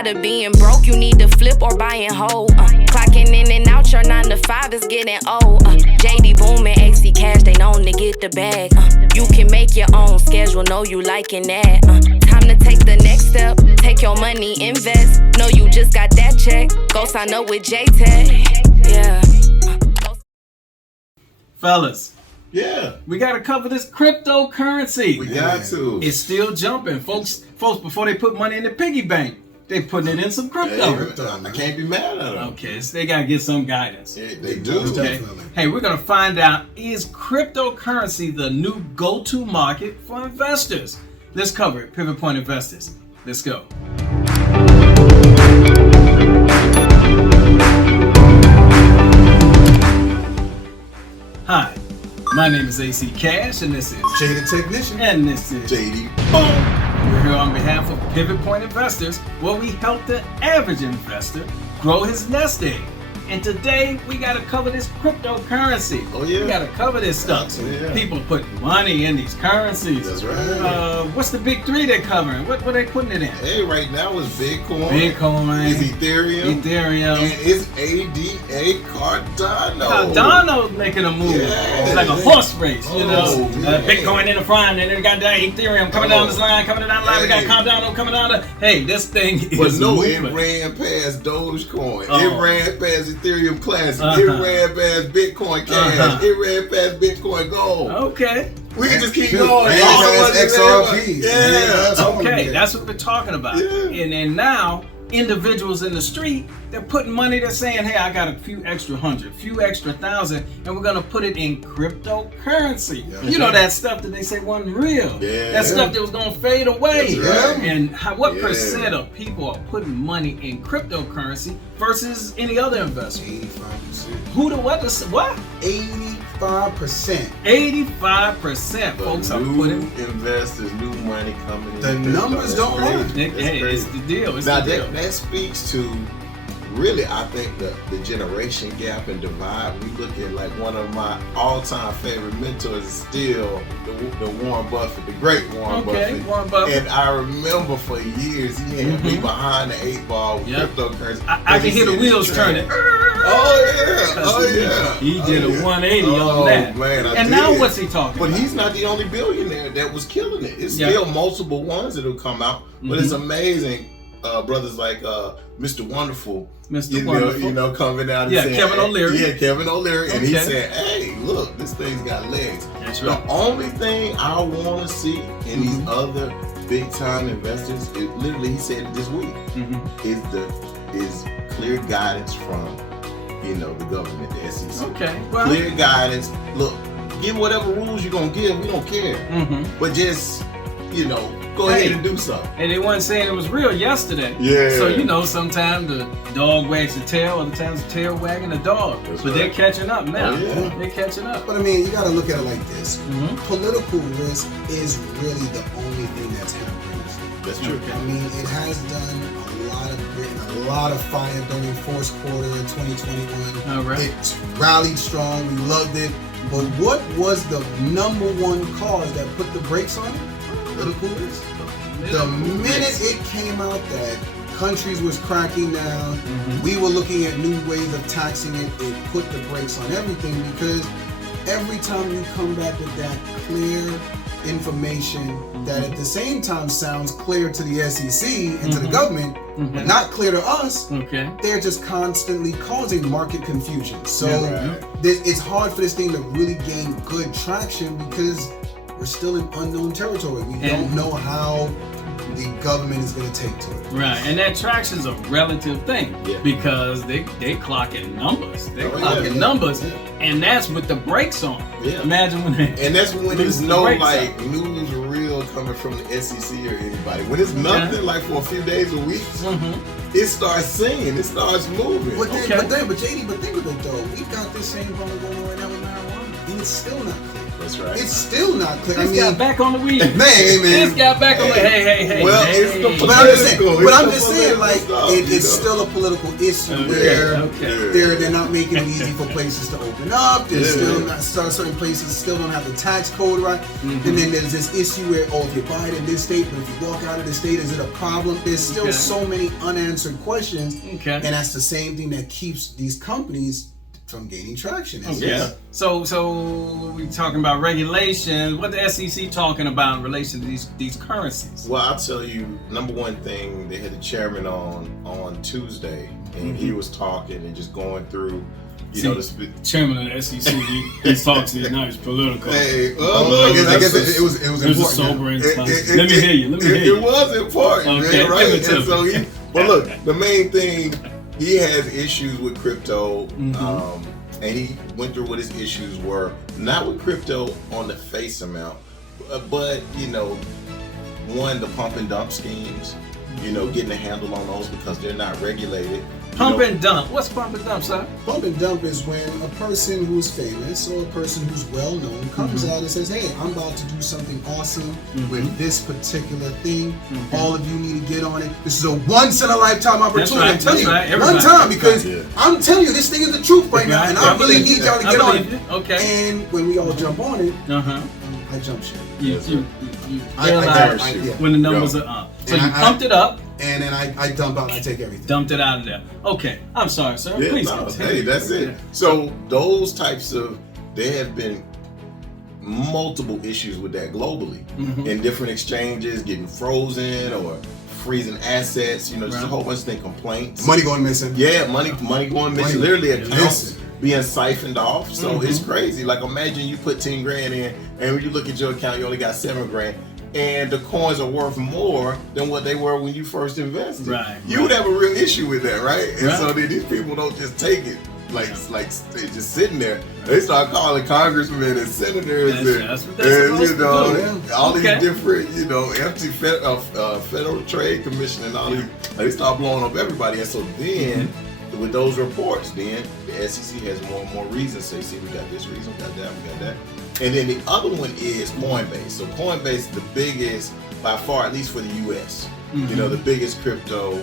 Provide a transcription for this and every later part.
Tired of being broke, you need to flip or buy and hold. Clocking in and out, your 9 to 5 is getting old. JD Boom and AC Cash, they known to get the bag. You can make your own schedule, know you liking that. Time to take the next step, take your money, invest. Know you just got that check, go sign up with J-Tech. Yeah. Fellas. Yeah. We got to cover this cryptocurrency. We got to. It's still jumping. Folks, before they put money in the piggy bank, they putting it in some crypto. I can't be mad at them. Okay, so they got to get some guidance. Yeah, they do. Okay. Definitely. Hey, we're going to find out, is cryptocurrency the new go-to market for investors? Let's cover it. Pivot Point Investors. Let's go. Hi, my name is AC Cash, and this is Jaded Technician. And this is JD Boom. We're here on behalf of Pivot Point Investors, where we help the average investor grow his nest egg. And today we gotta cover this cryptocurrency. Oh yeah. We gotta cover this stuff. Yeah. People put money in these currencies. That's right. What's the big three they're covering? What are they putting it in? Hey, right now it's Bitcoin. Bitcoin. It's Ethereum. Ethereum. And it's ADA Cardano. Cardano's making a move. Yeah. It's like a horse race, you know. Yeah. Bitcoin in the front, and then we got that Ethereum coming down this line, coming down the line. We got Cardano coming down the. Hey, this thing But is no, moving. it ran past Dogecoin. Oh. It ran past Ethereum Classic. It ran past Bitcoin Cash. It ran past Bitcoin Gold. Okay. We can just keep Shoot, going. ran past XRP. Yeah. Okay, that's what we're talking about. Yeah. And now individuals in the street, they're putting money, they're saying, hey, I got a few extra hundred, few extra thousand, and we're gonna put it in cryptocurrency. Yeah. You know that stuff that they say wasn't real. Yeah. That stuff that was gonna fade away. That's right. And what Yeah. percent of people are putting money in cryptocurrency versus any other investment? 85%. Who the what? 85%. 85% folks are new putting. investors, new money coming in. The numbers don't lie. Hey, it's the deal. It's Now the deal. that speaks to really, I think the generation gap and divide. We look at like one of my all-time favorite mentors is still the Warren Buffett, the great Warren Buffett. Warren Buffett. And I remember for years he had me behind the 8 ball with cryptocurrency. I can hear the wheels turning. Oh yeah. He did a 180 on that. Man, I and did. now what's he talking But about? he's not the only billionaire that was killing it. It's still multiple ones that'll come out, but it's amazing. Brothers like Mr. Wonderful, Mr. Wonderful. you know, coming out and saying, Kevin O'Leary. Yeah, Kevin O'Leary. And he Okay. said, hey, look, this thing's got legs. That's The right. only thing I want to see in these other big time investors, it literally, he said it this week, is clear guidance from, you know, the government, the SEC. Okay. Well, Clear guidance. Look, give whatever rules you're going to give. We don't care. But just, you know, go ahead and do something. and they weren't saying it was real yesterday. Yeah. So, you know, sometimes the dog wags the tail, other times the tail wagging the dog. That's but right. they're catching up now. Oh, yeah. They're catching up. But I mean, you gotta look at it like this. Political risk is really the only thing that's hampering this. That's true. Okay. I mean, it has done a lot of fire during fourth quarter of 2021. All right. It rallied strong. We loved it. But what was the number one cause that put the brakes on it? Political risk. The minute it came out that countries was cracking down, we were looking at new ways of taxing it. It put the brakes on everything because every time you come back with that clear information that at the same time sounds clear to the SEC and to the government, but not clear to us, Okay. they're just constantly causing market confusion. So Yeah, it's hard for this thing to really gain good traction because we're still in unknown territory. We don't know how the government is going to take to it. Right, and that traction's a relative thing Yeah. because they clocking numbers. They're Oh, clocking yeah. numbers, Yeah. and that's with the brakes on. Yeah. Imagine when they And that's when lose there's the no brakes like news real coming from the SEC or anybody. When it's nothing like for a few days or weeks, it starts singing, it starts moving. But Okay. JD, but think of it though. We've got this same problem going on right now with marijuana, and it's still not clear. That's right. It's still not clear. This got back on the weed. Man. This got back on the hey. Well, hey. it's the But I'm just saying, political like, stuff, it's still a political issue where they're not making it easy for places to open up. They're still not, certain places still don't have the tax code right. And then there's this issue where, if you buy it in this state, but if you walk out of the state, is it a problem? There's still so many unanswered questions. And that's the same thing that keeps these companies from gaining traction. Okay. So we talking about regulation. What the SEC talking about in relation to these currencies? Well, I'll tell you, number one thing, they had the chairman on Tuesday, and he was talking and just going through, the chairman of the SEC, he talks to you now. He's political. Hey, I guess it was important. A sobering time. Let me hear you. It was important, okay, man, right? And so but look, the main thing, he has issues with crypto, and he went through what his issues were, not with crypto on the face amount, but one, the pump and dump schemes, getting a handle on those because they're not regulated. Pump and dump. What's pump and dump, sir? Pump and dump is when a person who's famous or a person who's well known comes out and says, "Hey, I'm about to do something awesome with this particular thing. All of you need to get on it. This is a once in a lifetime opportunity. That's right. One time, because I'm telling you, this thing is the truth right now, and I really need y'all to get on it." Okay. And when we all jump on it, I jump ship. When the numbers are up. So you pumped it up. And then I dump out and I take everything. Dumped it out of there. Okay. I'm sorry, sir. Please continue. Hey, that's it. So those types of, there have been multiple issues with that globally. In different exchanges, getting frozen or freezing assets, just a whole bunch of things, complaints. Money going missing. Yeah, money going missing. Literally accounts being siphoned off. So it's crazy. Like, imagine you put 10 grand in, and when you look at your account, you only got 7 grand. And the coins are worth more than what they were when you first invested. You would have a real issue with that, right? And so these people don't just take it like they're just sitting there. They start calling congressmen and senators and all these different, Federal Trade Commission and all these. They start blowing up everybody. And so then with those reports, then the SEC has more and more reasons to say, we got this reason, we got that, we got that. And then the other one is Coinbase. So Coinbase is the biggest, by far, at least for the U.S., the biggest crypto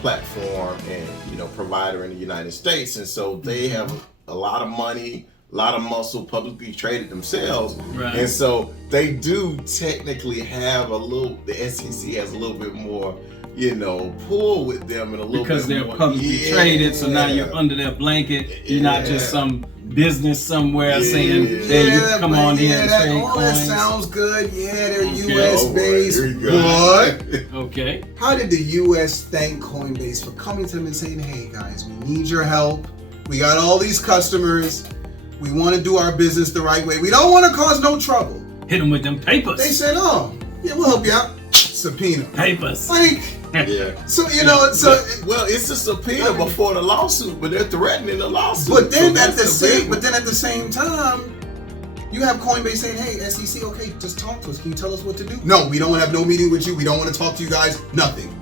platform and, provider in the United States. And so they have a lot of money, a lot of muscle, publicly traded themselves. And so they do technically have the SEC has a little bit more, pull with them and a little because bit they're more. publicly traded, so now you're under their blanket. You're not just some business somewhere saying, "Hey, you come on here and trade coins." That sounds good. Yeah, they're U.S. based. What? Okay. How did the U.S. thank Coinbase for coming to them and saying, "Hey guys, we need your help. We got all these customers. We want to do our business the right way. We don't want to cause no trouble." Hit them with them papers. They said, "Oh, yeah, we'll help you out." Subpoena. Papers. So well, it's a subpoena before the lawsuit, but they're threatening the lawsuit. But then at the same time, you have Coinbase saying, "Hey, SEC, okay, just talk to us. Can you tell us what to do?" No, we don't want to have no meeting with you. We don't want to talk to you guys. Nothing.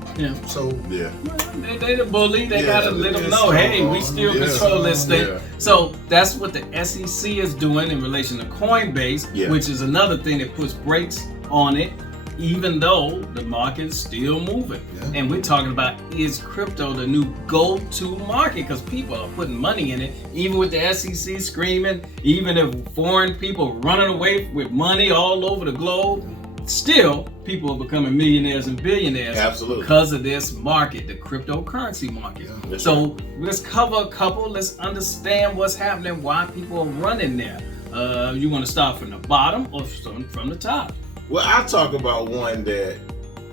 So they the bully. They gotta let them know, hey, we still control this thing. So that's what the SEC is doing in relation to Coinbase, which is another thing that puts brakes on it. Even though the market's still moving. And we're talking about, is crypto the new go-to market? Because people are putting money in it, even with the SEC screaming, even if foreign people running away with money all over the globe, still people are becoming millionaires and billionaires because of this market, the cryptocurrency market. So let's cover a couple, let's understand what's happening, why people are running there. You want to start from the bottom or from the top? Well, I'll talk about one that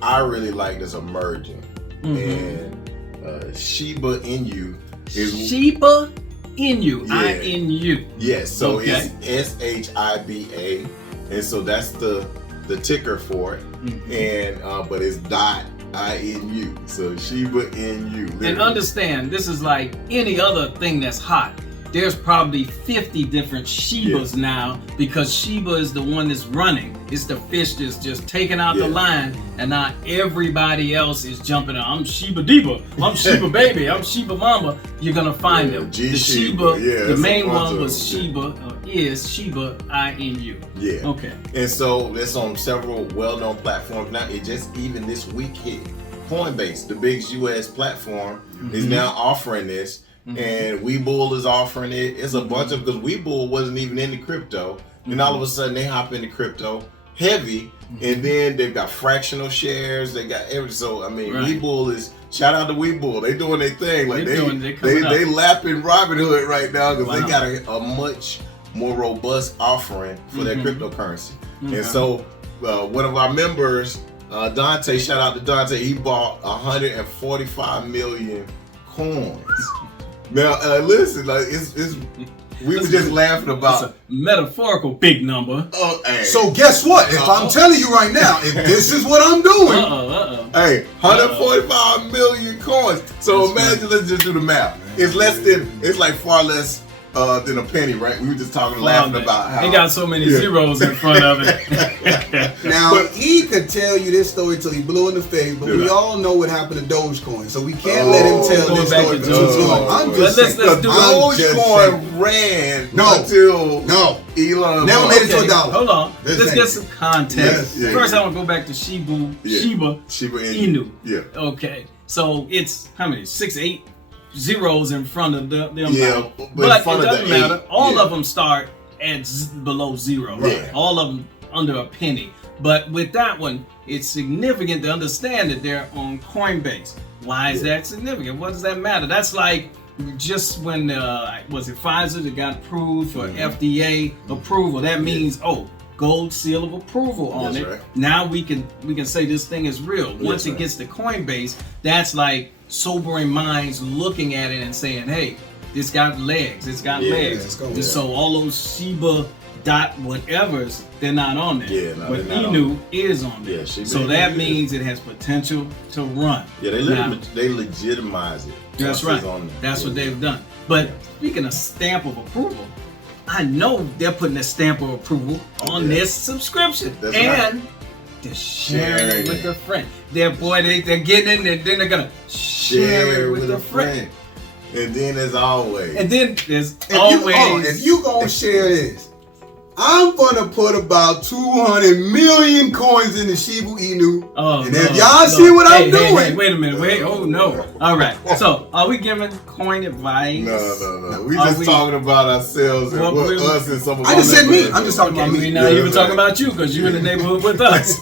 I really like that's emerging. And Shiba Inu is... Shiba Inu, I-N-U. Yes, so it's S-H-I-B-A. And so that's the ticker for it. And but it's .I-N-U. So Shiba Inu. And understand, this is like any other thing that's hot. there's probably 50 different Shibas now, because Shiba is the one that's running. It's the fish that's just taking out the line, and now everybody else is jumping on. I'm Shiba Diva, I'm Shiba Baby, I'm Shiba Mama. You're gonna find them. The Shiba, the main one was Shiba, is Shiba Inu. Yeah. Okay. And so it's on several well-known platforms now. It just even this week hit Coinbase, the big US platform, is now offering this. And Webull is offering it. It's a bunch of, because Webull wasn't even into crypto, and all of a sudden they hop into crypto heavy, and then they've got fractional shares. They got everything. So I mean, Webull is, shout out to Webull. They doing their thing. Like they lapping Robinhood right now, because they got a much more robust offering for their cryptocurrency. And so one of our members, Dante, shout out to Dante. He bought 145 million coins. Now, listen, like we were just laughing about a metaphorical big number. So guess what? If I'm telling you right now, if this is what I'm doing, hey, 145 million coins. So imagine, let's just do the math. It's less than, it's like far less than a penny, right? We were just talking, laughing about how they got so many zeros in front of it. Now, he could tell you this story till he blew in the face, but we all know what happened to Dogecoin, so we can't let him tell this story for too long. I'm just saying, Dogecoin ran until Elon never made it to $1. Hold on, let's get some context. First, I want to go back to Shiba Inu. Yeah. Okay, so it's how many? 6, 8 zeros in front of them. But it doesn't matter. All of them start at below zero. Right. All of them under a penny. But with that one, it's significant to understand that they're on Coinbase. Why is that significant? What does that matter? That's like just when was it Pfizer that got approved for FDA approval. That means gold seal of approval on it. Right. Now we can say this thing is real. Once it gets to Coinbase, that's like sobering minds looking at it and saying, hey, this got legs. It's got legs. So all those Shiba dot whatevers, they're not on there. But Inu is on there. So that means it has potential to run. Yeah, they legitimize it. That's right. That's what they've done. But speaking of stamp of approval, I know they're putting a stamp of approval on this subscription. And they're sharing it with their friend. They're getting in there, then they're gonna share it with a friend. And then there's always. If you gonna share this, I'm gonna put about 200 million coins in the Shiba Inu. And if y'all see what I'm doing. Hey, wait a minute. Oh no. All right. So are we giving coin advice? No. We just talking about ourselves and us and some of I just said me. I'm just talking about me. We're not even talking about you, because you're in the neighborhood with us.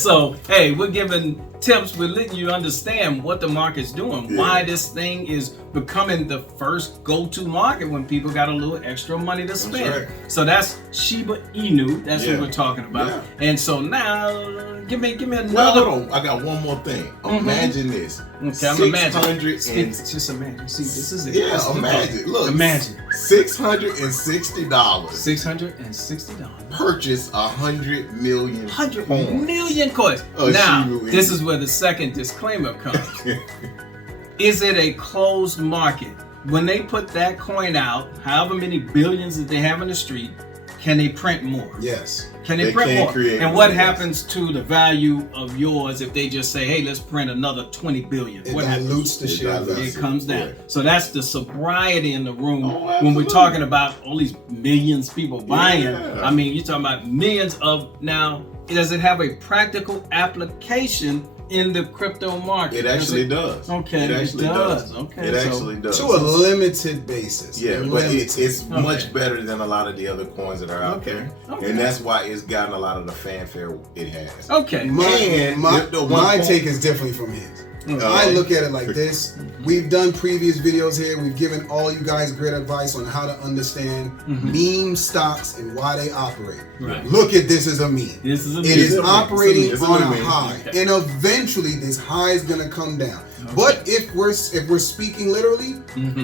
So hey, we're giving tips. We're letting you understand what the market's doing. Why this thing is becoming the first go-to market when people got a little extra money to spend. So that's Shiba Inu. That's what we're talking about. And so now, give me another. Well, hold on. I got one more thing. Imagine this. Okay, I'm imagining. Just imagine. See, this is it. Yeah, imagine. Look, imagine. $660. $660. Purchase 100 million. 100 million coins. Now, this is where the second disclaimer comes. Is it a closed market? When they put that coin out, however many billions that they have in the street, can they print more? Yes. Can they print more? And what happens to the value of yours if they just say, hey, let's print another 20 billion? It dilutes the share value. It comes down. So that's the sobriety in the room when we're talking about all these millions of people buying. I mean, you're talking about millions of now. Does it have a practical application in the crypto market? It actually does. Okay, it actually does. Okay, it actually does. To a limited basis. Yeah, but it's much better than a lot of the other coins that are out there. And that's why it's gotten a lot of the fanfare it has. Okay. My take is different from his. I look at it like this. We've done previous videos here. We've given all you guys great advice on how to understand meme stocks and why they operate. Right. Look at this as a meme. This is a meme. It is operating on a high. And eventually this high is going to come down. But if we're speaking literally,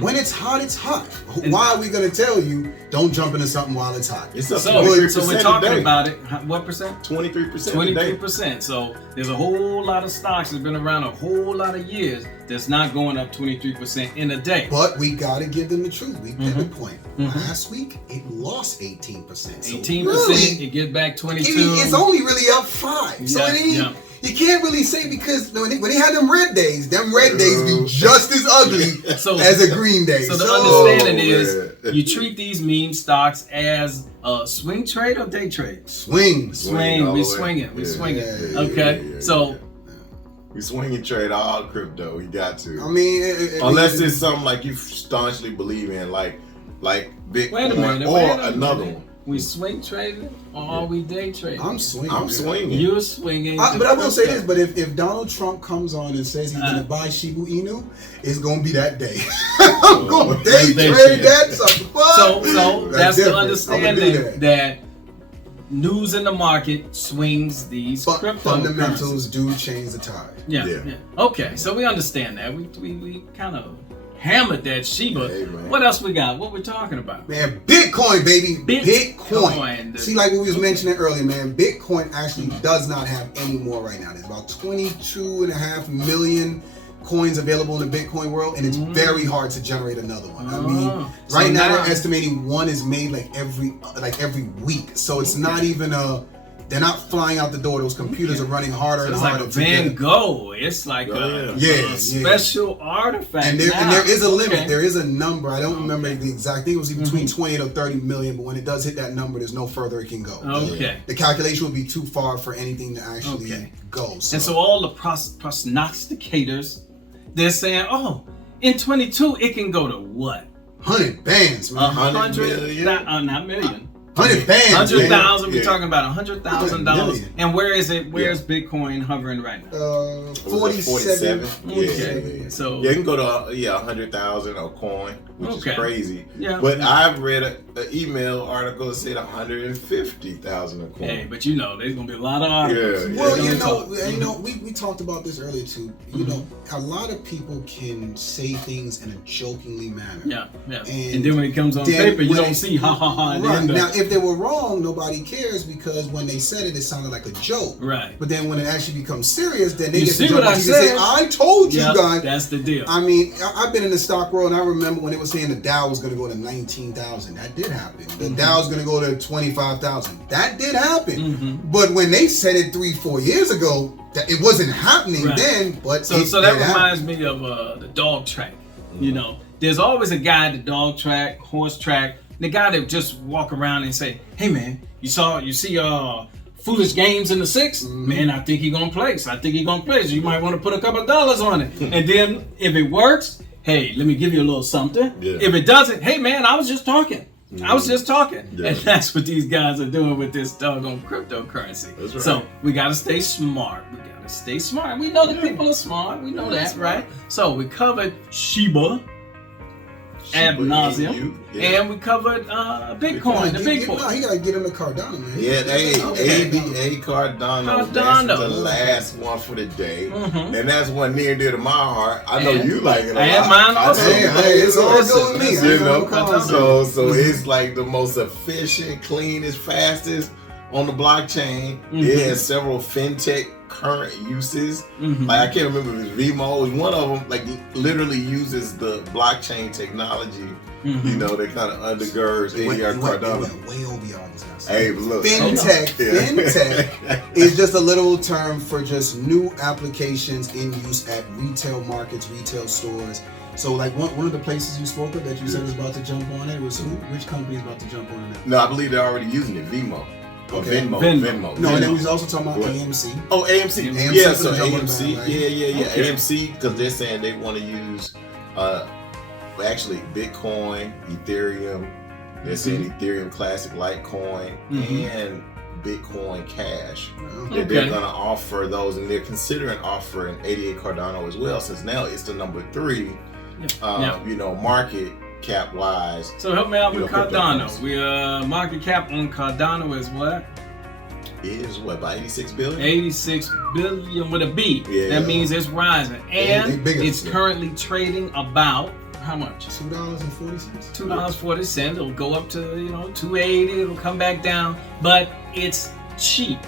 when it's hot, it's hot. Why are we gonna tell you don't jump into something while it's hot? It's up So we're talking about it. What percent? 23%. 23%. So there's a whole lot of stocks that's been around a whole lot of years that's not going up 23% in a day. But we gotta give them the truth. We pivot point. Last week it lost 18%. So 18%. really, it get back 22. it's only really up 5. So it ain't. You can't really say because when they had them red days be just as ugly as a green day. So the understanding is you treat these meme stocks as a swing trade or day trade? Swing. We swinging. Okay. So we swing and trade all crypto. We got to. I mean, unless it's something like you staunchly believe in, like Bitcoin wait a minute, another one. We swing trading or are we day trading? I'm swinging. You're swinging. But I will say this, but if Donald Trump comes on and says he's going to buy Shiba Inu, it's going to be that day. I'm going to day trade that sucker. So that's the understanding that news in the market swings these crypto fundamentals do change the tide. Yeah. Okay, so we understand that. We kind of hammered that Shiba. Hey, what else we got? What we talking about? Man, Bitcoin, baby. Bitcoin. See, like what we was mentioning earlier, man, Bitcoin actually does not have any more right now. There's about 22.5 million coins available in the Bitcoin world, and it's very hard to generate another one. I mean, right now they're estimating one is made like every week. So it's not even they're not flying out the door. Those computers are running harder and harder. It's like a Van Gogh. It's like a special artifact. And there is a limit. There is a number. I don't remember the exact. I think it was between 28 or 30 million. But when it does hit that number, there's no further it can go. Okay. The calculation would be too far for anything to actually go. So. And so all the prognosticators, they're saying, oh, in 22 it can go to what? 100 bands, man. 100 million? Not million. 100 bands. 100,000. We're talking about $100,000. And where is it? Where's Bitcoin hovering right now? 47. Okay. So you can go to 100,000 a coin, which is crazy. Yeah. But I've read an email article that said 150,000 a coin. Hey, but there's gonna be a lot of articles. Yeah. Well, we talked about this earlier too. You know, a lot of people can say things in a jokingly manner. Yeah. And then when it comes on paper, you don't see ha ha ha. Right. Now, if they were wrong, nobody cares because when they said it, it sounded like a joke. Right. But then when it actually becomes serious, then they you get see to what I said? Say, I told you guys. That's the deal. I mean, I've been in the stock world, and I remember when they were saying the Dow was going to go to 19,000. That did happen. The Dow was going to go to 25,000. That did happen. But when they said it 3-4 years ago, that it wasn't happening then. But so that reminds me of the dog track. You know, there's always a guy at the dog track, horse track. The guy that just walk around and say, "Hey man, you see Foolish Games in the 6th? Man, I think he's gonna place. So you might want to put a couple of dollars on it. And then if it works, hey, let me give you a little something. Yeah. If it doesn't, hey man, I was just talking. Yeah. And that's what these guys are doing with this doggone cryptocurrency. That's right. So we gotta stay smart. We know that people are smart. We know that, right? So we covered Shiba ad nauseum, and we covered Bitcoin, the big boy. He gotta get him to Cardano, man. Yeah, ABA Cardano. That's the last one for the day, and that's one near and dear to my heart. I know you like it a lot. And mine also. It's all good with me. You know, so it's like the most efficient, cleanest, fastest on the blockchain. It has several fintech current uses. Like I can't remember if it's Vimo. One of them like literally uses the blockchain technology. You know, that kind of undergirds Cardano. Went way over y'all. Hey, but look, fintech is just a little term for just new applications in use at retail markets, retail stores. So like one of the places you spoke of that you said was about to jump on it was who? Which company is about to jump on it? No, I believe they're already using it. Vimo. Okay. Venmo. No, and then we was also talking about AMC. Oh, AMC. Yeah, so AMC. Yeah. Okay. AMC, because they're saying they want to use, actually, Bitcoin, Ethereum. They're saying Ethereum Classic Litecoin and Bitcoin Cash. They're going to offer those, and they're considering offering 88 Cardano as well, since now it's the number 3, you know, market cap wise. So help me out with Cardano. We market cap on Cardano is what? is what, about 86 billion? 86 billion with a B. Yeah. That means it's rising. And they it's currently trading about how much? $2.40. $2.40. It'll go up to, $2.80. It'll come back down. But it's cheap.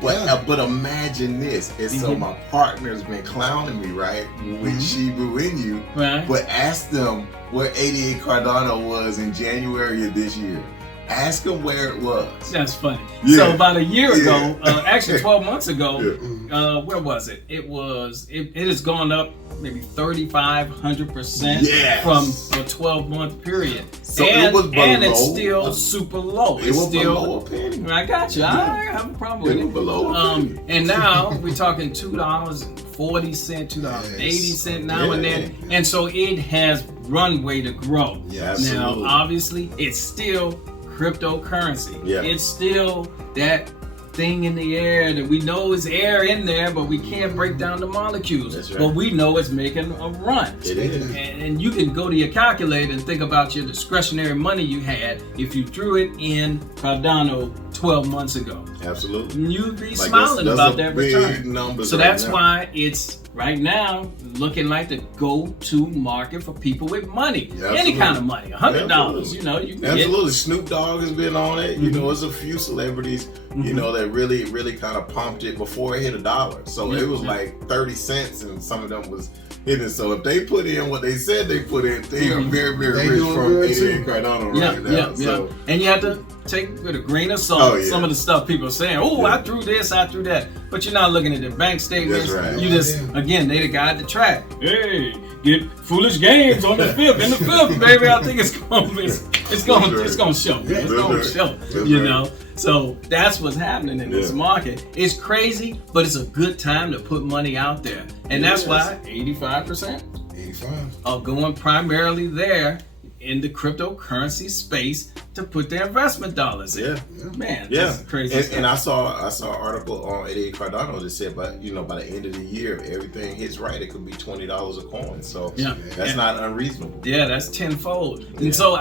But imagine this. And so my partner's been clowning me, right? With Shiba Inu. Right. But ask them where 88 Cardano was in January of this year. Ask them where it was. That's funny. Yeah. So about a year ago, Yeah. actually 12 months ago, Yeah. where was it? It has gone up maybe 3,500% Yes. from a 12-month period. So and, it was below. and it's still super low. It It's was still, below a penny. I got you. I have a problem with It it. was below a penny. And now we're talking $2.40, $2.80 now and then. And so it has runway to grow. Yeah, absolutely. Now, obviously, it's still cryptocurrency. Yeah. It's still that thing in the air that we know is air in there, but we can't break down the molecules. That's right. But we know it's making a run. It is. And you can go to your calculator and think about your discretionary money you had if you threw it in Cardano 12 months ago. Absolutely. You'd be Like, smiling that's about a that big return. numbers So right that's now. why it's right now looking like the go-to market for people with money. Yeah, Any absolutely. kind of money. $100, Absolutely. you can Absolutely. Snoop Dogg has been on it. You know, there's a few celebrities, that really kind of pumped it before it hit $1. So it was like 30 cents and some of them was hidden. So if they put in what they said they put in, they are very, very They rich doing from good 88 too. Cardano Yeah, right now. So And you have to take with a grain of salt Oh, yeah. some of the stuff people are saying. Oh, I threw this, I threw that. But you're not looking at the bank statements. That's right. You just, again, they the guy at the track. Hey, get foolish games on the fifth. In the fifth, baby, I think it's gonna show. It's gonna show. You know. So that's what's happening in this market. It's crazy, but it's a good time to put money out there. And that's why 85% 85. are going primarily there in the cryptocurrency space to put their investment dollars in. Man, that's crazy stuff. And I saw an article on 88 Cardano that said, by the end of the year, if everything hits right, it could be $20 a coin. So that's not unreasonable. Yeah, that's tenfold. And so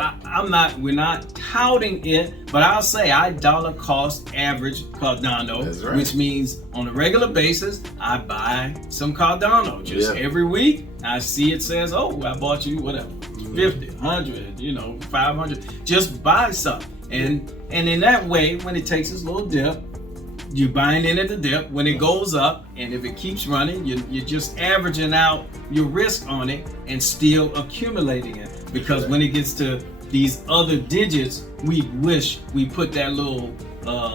we're not touting it, but I'll say I dollar cost average Cardano, That's right. which means on a regular basis, I buy some Cardano. Just every week, I see it says, oh, I bought you whatever, 50, 100, 500, just buy some. And in that way, when it takes its little dip, you're buying in at the dip. When it goes up, and if it keeps running, you're just averaging out your risk on it and still accumulating it. Because when it gets to these other digits, we wish we put that little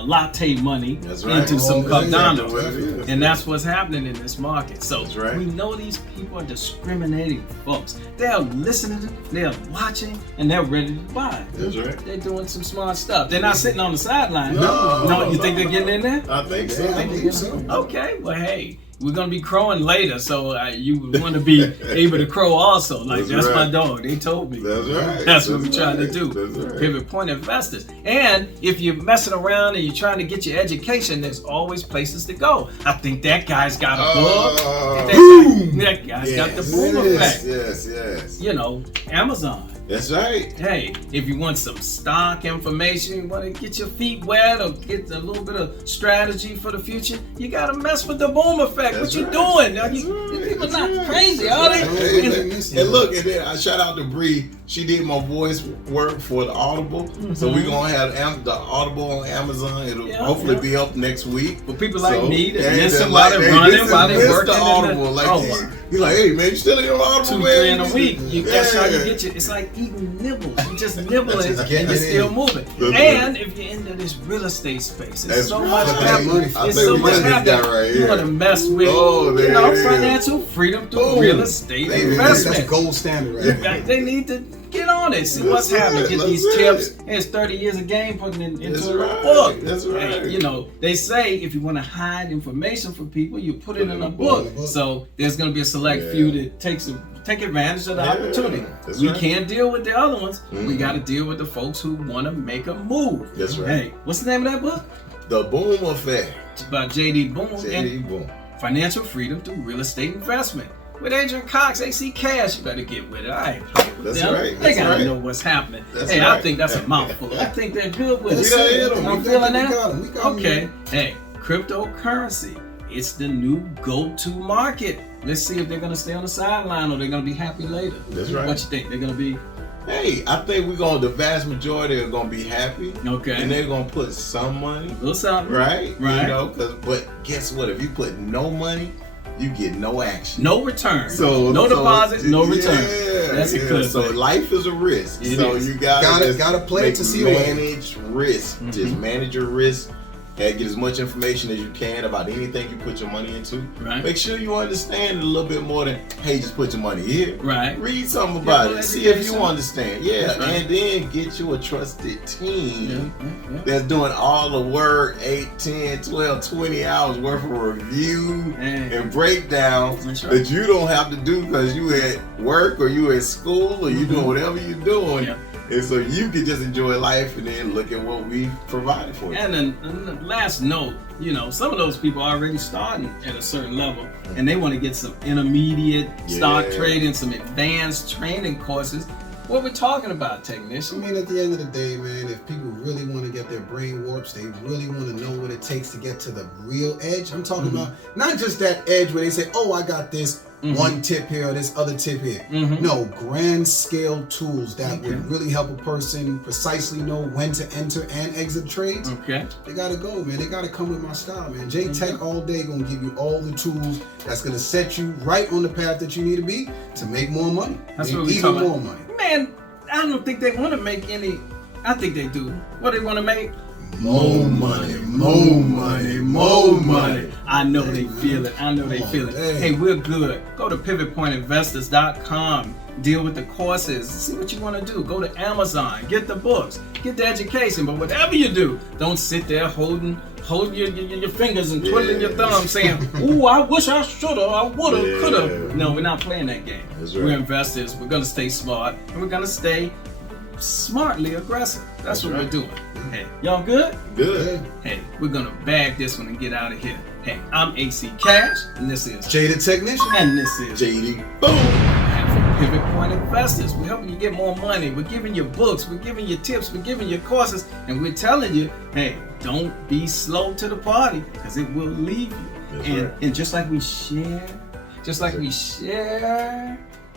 latte money into some Cardano. And that's what's happening in this market. So we know these people are discriminating folks. They're listening, they're watching, and they're ready to buy. That's right. They're doing some smart stuff. They're not sitting on the sideline. No, you think they're getting in there? I think so. I think so. Okay, well, hey, we're gonna be crowing later, so you want to be able to crow also. Like that's my dog. They told me. That's right. That's what we're trying to do. That's right. Pivot Point Investors. And if you're messing around and you're trying to get your education, there's always places to go. I think that guy's got a book. That guy's got the boom effect. Yes. Amazon. That's right. Hey, if you want some stock information, you want to get your feet wet or get a little bit of strategy for the future, you got to mess with the boom effect. What you doing? These people not crazy, are they? And look, and then I shout out to Bree. She did my voice work for the Audible. So we're going to have the Audible on Amazon. It'll hopefully be up next week. But people like me that listen while they're running, while they're working. The Audible. He's like, hey, man, you still in your Audible, man? $2,000 a week. That's how you get you. It's like eating nibbles. You just nibble it and you're still moving. And if you're into this real estate space, there's so much happening. There's so much happening. You want to mess with financial freedom through real estate investment. That's gold standard, right? They need to get on it, see what's happening, get these tips. It's 30 years of game putting into a book. That's right. And, they say if you want to hide information from people, you put it in a book. So there's going to be a select few that take advantage of the opportunity. We can't deal with the other ones. We got to deal with the folks who want to make a move. That's right. Hey, what's the name of that book? The Boom Effect. It's about J.D. Boom. J.D. Boom. Financial freedom through real estate investment. With Adrian Cox, AC Cash, you better get with it. I ain't playing with them. Right. They gotta know what's happening. I think that's a mouthful. I think they're good with it. I'm feeling that. Okay. Hey, cryptocurrency. It's the new go-to market. Let's see if they're going to stay on the sideline or they're going to be happy later. That's right. What you think? They're going to be? Hey, I think the vast majority are going to be happy. Okay. And they're going to put some money. A little something. Right? Right. You know, but guess what? If you put no money, you get no action. No return. So no deposit, no return. Yeah, That's a good So thing. life is a risk. It so is. you gotta play it to see a way. manage risk. Just manage your risk. And get as much information as you can about anything you put your money into. Right. Make sure you understand it a little bit more than, hey, just put your money here. Right. Read something about it. See if you understand. Yeah. Right. And then get you a trusted team that's doing all the work, 8, 10, 12, 20 hours worth of review and breakdown that you don't have to do because you at work or you at school or you doing whatever you're doing. Yeah. And so you can just enjoy life and then look at what we provided for you. And then the last note, you know, some of those people are already starting at a certain level and they want to get some intermediate stock trading, some advanced training courses. What we're talking about, technician? I mean, at the end of the day, man, if people really want to get their brain warped, they really want to know what it takes to get to the real edge. I'm talking about not just that edge where they say, oh, I got this one tip here or this other tip here. No, grand scale tools that would really help a person precisely know when to enter and exit trades. Okay. They gotta go, man. They gotta come with my style, man. J-Tech all day gonna give you all the tools that's gonna set you right on the path that you need to be to make more money. That's make what we even talking more about. money. Man, I don't think they want to make any. I think they do. What they want to make? More money, more money, more money. I know they feel it. I know they feel it. Hey, we're good. Go to PivotPointInvestors.com. Deal with the courses. See what you want to do. Go to Amazon. Get the books. Get the education. But whatever you do, don't sit there holding your fingers and twiddling your thumbs saying, ooh, I wish I shoulda, I woulda, coulda. No, we're not playing that game. That's right. We're investors. We're going to stay smart. And we're going to stay smartly aggressive. That's what we're doing. Hey, y'all good? Good. Hey, we're gonna bag this one and get out of here. Hey, I'm AC Cash, and this is Jay the Technician. and this is JD. Boom. And from Pivot Point Investors. We're helping you get more money. We're giving you books. We're giving you tips. We're giving you courses, and we're telling you, hey, don't be slow to the party, because it will leave you. And just like we share,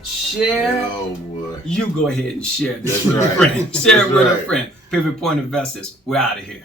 Oh boy. you go ahead and share this That's with right. a friend. Share it That's with right. a friend. Pivot Point Investors. We're out of here.